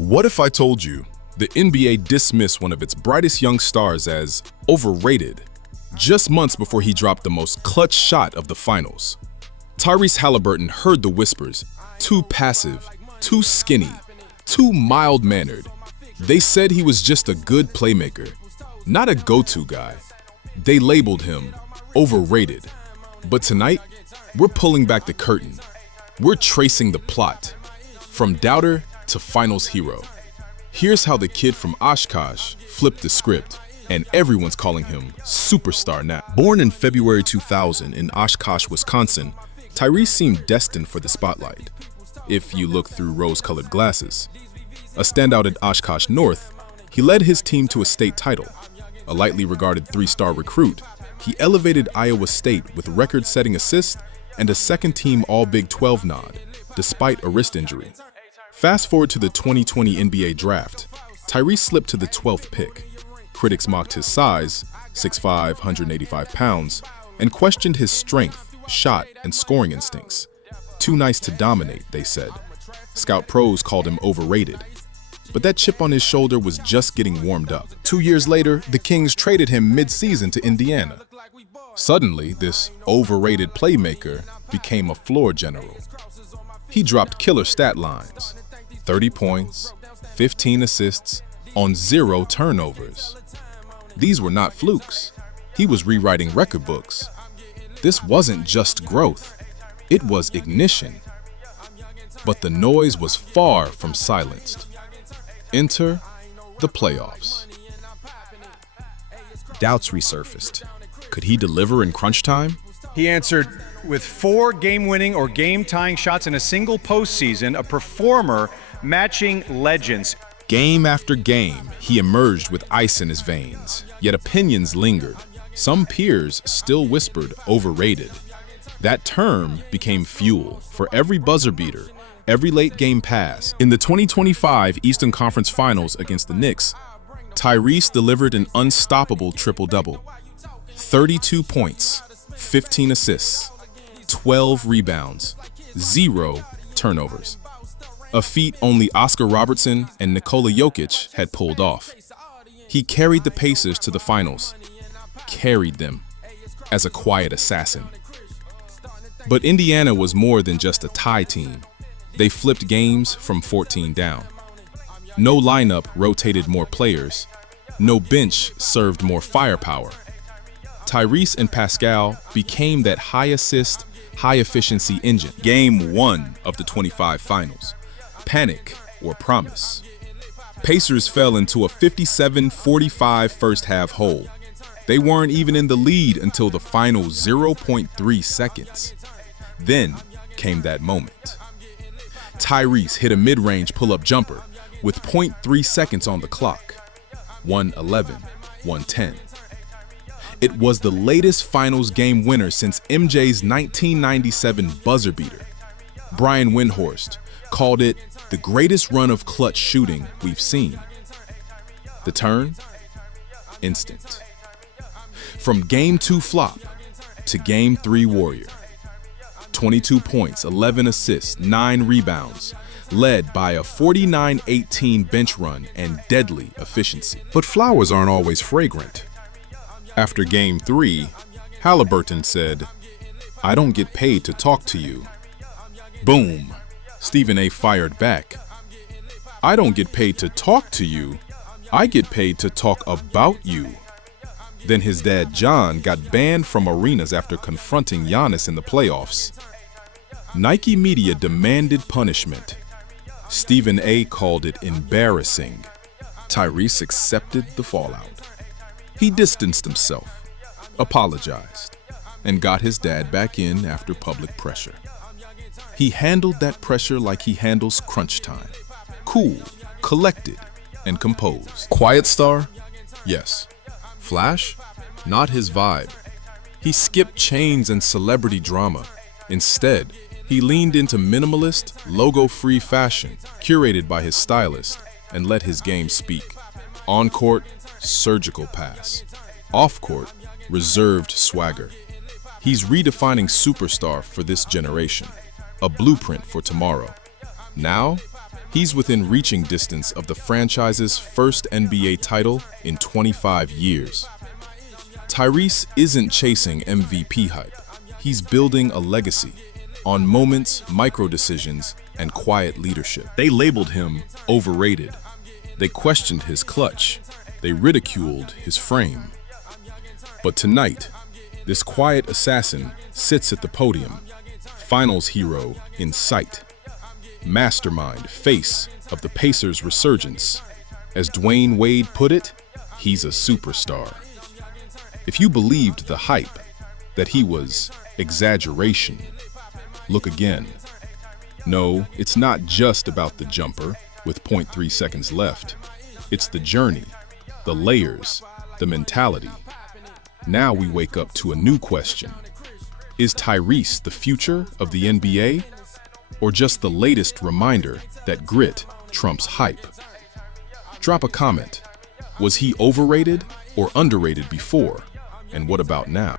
What if I told you the NBA dismissed one of its brightest young stars as overrated just months before he dropped the most clutch shot of the finals? Tyrese Haliburton heard the whispers, too passive, too skinny, too mild-mannered. They said he was just a good playmaker, not a go-to guy. They labeled him overrated. But tonight, we're pulling back the curtain. We're tracing the plot, from doubter to finals hero. Here's how the kid from Oshkosh flipped the script, and everyone's calling him superstar now. Born in February 2000 in Oshkosh, Wisconsin, Tyrese seemed destined for the spotlight, if you look through rose-colored glasses. A standout at Oshkosh North, he led his team to a state title. A lightly regarded three-star recruit, he elevated Iowa State with record-setting assists and a second-team All-Big 12 nod, despite a wrist injury. Fast forward to the 2020 NBA Draft, Tyrese slipped to the 12th pick. Critics mocked his size, 6'5", 185 pounds, and questioned his strength, shot, and scoring instincts. Too nice to dominate, they said. Scout pros called him overrated. But that chip on his shoulder was just getting warmed up. 2 years later, the Kings traded him mid-season to Indiana. Suddenly, this overrated playmaker became a floor general. He dropped killer stat lines, 30 points, 15 assists, on 0 turnovers. These were not flukes. He was rewriting record books. This wasn't just growth, it was ignition. But the noise was far from silenced. Enter the playoffs. Doubts resurfaced. Could he deliver in crunch time? He answered with 4 game-winning or game-tying shots in a single postseason, a performer matching legends. Game after game, he emerged with ice in his veins, yet opinions lingered. Some peers still whispered overrated. That term became fuel for every buzzer beater, every late game pass. In the 2025 Eastern Conference Finals against the Knicks, Tyrese delivered an unstoppable triple-double. 32 points, 15 assists, 12 rebounds, 0 turnovers. A feat only Oscar Robertson and Nikola Jokic had pulled off. He carried the Pacers to the finals, carried them as a quiet assassin. But Indiana was more than just a tie team. They flipped games from 14 down. No lineup rotated more players. No bench served more firepower. Tyrese and Pascal became that high-assist, high-efficiency engine. Game 1 of the 25 finals. Panic or promise. Pacers fell into a 57-45 first-half hole. They weren't even in the lead until the final 0.3 seconds. Then came that moment. Tyrese hit a mid-range pull-up jumper with 0.3 seconds on the clock. 111, 110. It was the latest finals game winner since MJ's 1997 buzzer beater. Brian Windhorst called it the greatest run of clutch shooting we've seen. The turn? Instant. From Game 2 flop to Game 3 warrior. 22 points, 11 assists, 9 rebounds, led by a 49-18 bench run and deadly efficiency. But flowers aren't always fragrant. After Game 3, Haliburton said, "I don't get paid to talk to you." Boom! Stephen A. fired back. "I don't get paid to talk to you. I get paid to talk about you." Then his dad, John, got banned from arenas after confronting Giannis in the playoffs. Nike media demanded punishment. Stephen A. called it embarrassing. Tyrese accepted the fallout. He distanced himself, apologized, and got his dad back in after public pressure. He handled that pressure like he handles crunch time. Cool, collected, and composed. Quiet star? Yes. Flash? Not his vibe. He skipped chains and celebrity drama. Instead, he leaned into minimalist, logo-free fashion, curated by his stylist, and let his game speak. On court, surgical pass. Off court, reserved swagger. He's redefining superstar for this generation, a blueprint for tomorrow. Now, He's within reaching distance of the franchise's first NBA title in 25 years. Tyrese isn't chasing MVP hype. He's building a legacy on moments, micro-decisions, and quiet leadership. They labeled him overrated. They questioned his clutch. They ridiculed his frame. But tonight, this quiet assassin sits at the podium, finals hero in sight, mastermind, face of the Pacers' resurgence. As Dwayne Wade put it, he's a superstar. If you believed the hype, that he was exaggeration, look again. No, it's not just about the jumper with 0.3 seconds left. It's the journey, the layers, the mentality. Now we wake up to a new question. Is Tyrese the future of the NBA? Or just the latest reminder that grit trumps hype? Drop a comment. Was he overrated or underrated before? And what about now?